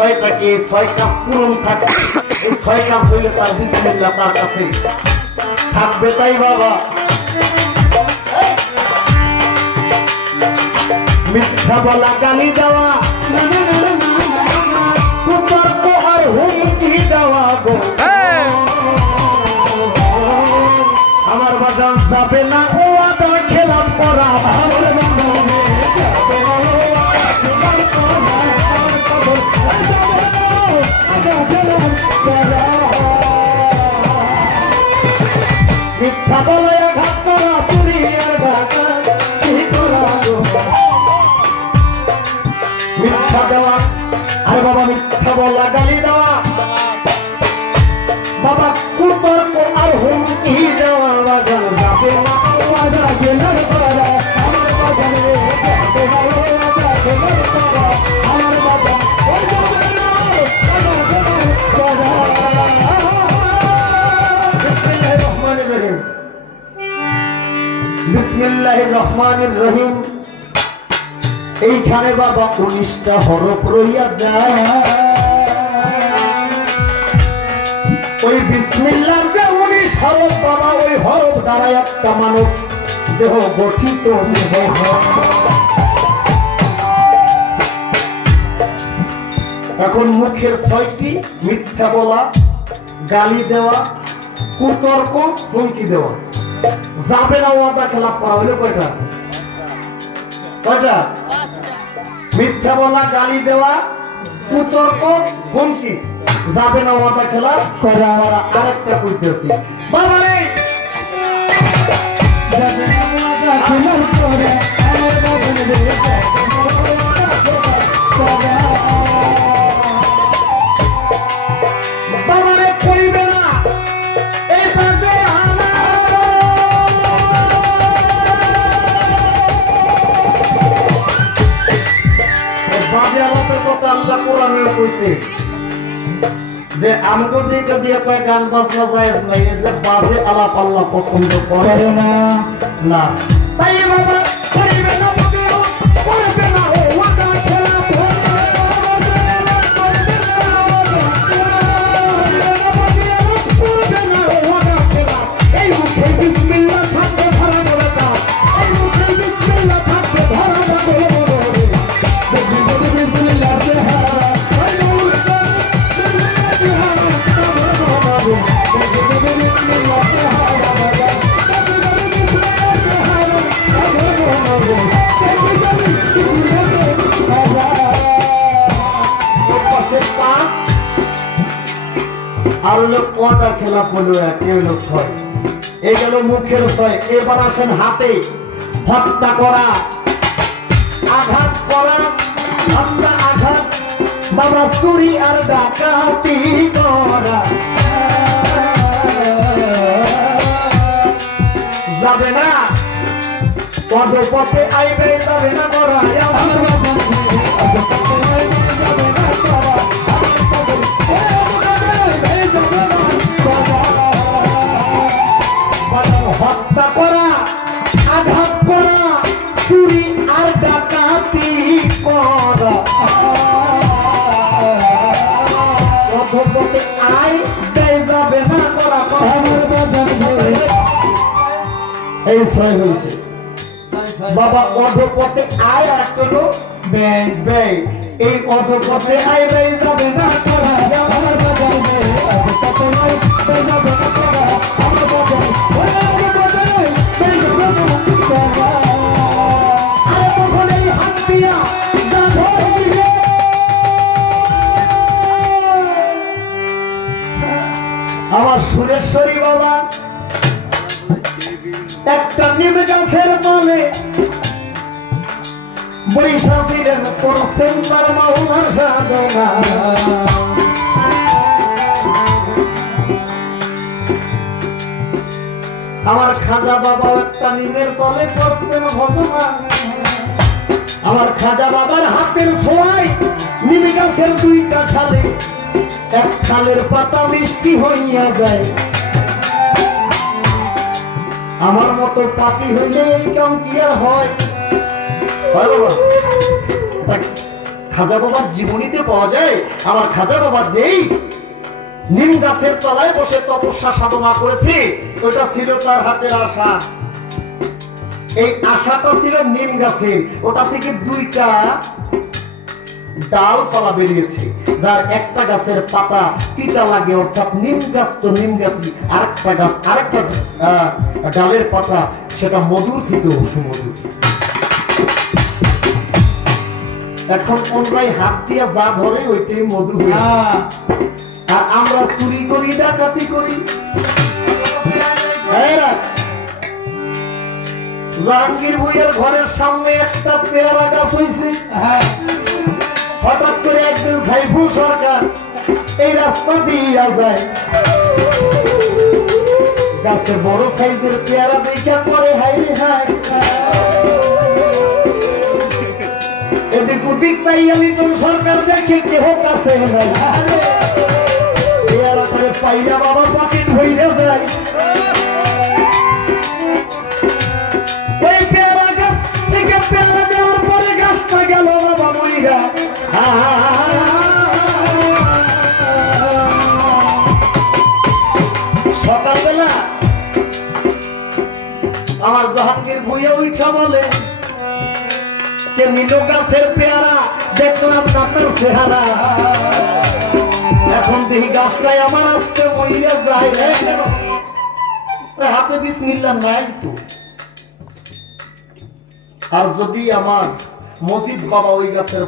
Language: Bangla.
ছয়টা কি এই ছয় কাজ পূরণ থাকে, এই ছয় কাজ হইলে তার বিসমিল্লাহ তার কাছে থাকবে। তাই বাবা মিথ্যা বলা, গালি দেওয়া, কুতর্ক আর হুমকি দেওয়া গো আমার বাজান যাবে না, ও আদা খেলাম করা মিথ্যা বলে আঘাত করা, চুরি আর ঢাকা মিথ্যা দেওয়া, আরে বাবা মিথ্যা বলা, গালি দেওয়া, বাবা কুতর্ক আর হুমকি দেওয়া বাজার যাবে না, বাজার গেলার করা আমার বাজারে যাবে না, বাজার করা আমার বাজার বিসমিল্লাহির রহমানির রহিম। এইখানে বাবা 19টা হরফ রইয়া যায়। ওই বিসমিল্লাহর যে 19 হরফ বাবা, ওই হরফ দ্বারা একটা মানব দেহ গঠিত। এখন মুখের 6টি, মিথ্যা বলা, গালি দেওয়া, কুতর্ক, হুমকি দেওয়া, যাবে না ওয়াদা খেলাপ করা হলো কয়টা? কয়টা? মিথ্যা বলা, গালি দেওয়া, কুতর্ক, হুমকি, যাবে না ওয়াদা খেলাপ করা। আরেকটা কইতেছি বাবা রে, যাবে না ওয়াদা খেলাপ করা আমার বাবা রে, কইবে না এই বাজে বাজে আলাপের কথা আল্লাহ কোরআনে কইছে যে আমগো যেটা দিয়ে কয় গান বাজনা যায় না, এই যে বাজে আলাপ আল্লাহ পছন্দ করে না। না তাই বাবা কইবে না, কইবে না ও ওয়াদা খেলাপ এই মুখে বিসমিল্লাহ থাকবে ধরা বলতা, এই মুখে বিসমিল্লাহ থাকবে ধরা আর হলো ওয়াদা খেলাপ হলো এক, এই হলো 6। এই গেল মুখের 6। এবার আসেন হাতে, হত্যা করা, আঘাত করা, হত্যা আঘাত, বাবা চুরি আর ডাকাতি করা যাবে না, পদপথে আইবে যাবে না করা হত্যা করা, আঘাত করা, চুরি আর ডাকাতি করা পদপথে আই যাবে না করা এই 6 হয়েছে বাবা। অধপথে আয় আর হলো ব্যয়, ব্যয়, এই অধপথে আয় ব্যয় যাবে না করা আমার বাজার আমার সুরেশ্বরী বাবা একটা নিমে গাছের তলে বৈশাখীর করছেন বারমা উনার সাধনা। আমার খাজা বাবা একটা নিমের তলে করতেন ভজনা। আমার খাজা বাবার হাতের ছোঁয়ায় নিমে গাছের 2টা ছালে, এক ছালের পাতা মিষ্টি হইয়া যায়। আমার মতো পাপি হইলে এই কাম কি আর হয়? খাজা বাবার জীবনীতে পাওয়া যায় আমার খাজা বাবা যেই নিম গাছের তলায় বসে তপস্যা সাধনা করেছে, ওটা ছিল তার হাতের আশা। এই আশাটা ছিল নিম গাছের, ওটা থেকে দুইটা ডালপালা বেরিয়েছে, যার একটা গাছের পাতা তিতা লাগে, অর্থাৎ নিম গাছ তো নিম গাছই, আরেকটা গাছ আরেকটা ডালের পাতা সেটা মধুর খেতেও সুমধুর। এখন কোনটাই হাত দিয়ে যা ধরে ওইটাই মধু হয়ে যায়। আর আমরা চুরি করি, ডাকাতি করি। জাহাঙ্গীর ভুঁইয়ার ঘরের সামনে একটা পেয়ারা গাছ হয়েছে, হঠাৎ করে একদিন সাইফুল সরকার এই রাস্তা দিয়ে যায়, গাছে বড় সাইজের পেয়ারা দেখা পরে হাই হাই, এদিক ওদিক চাইয়া লিটন সরকার দেখে কেহ কাছে নাই, পেয়ারা করে পাইয়া বাবা পকেট হইলে যায়। ওই পেয়ারা গাছ থেকে পেয়ারা দেওয়ার পরে গাছটা গেল বাবা মইরা। সকালবেলা আমার জাহাঙ্গীর ভুঁইয়া উঠা বলে, কে নিল গাছের পেয়ারা, দেখলাম আপনার চেহারা, এখন দেখি গাছটাই আমার আসতে মইরা যায়, হাতে বিসমিল্লাহ নাই তো। আর যদি আমার মজিদ বাবা ওই গাছের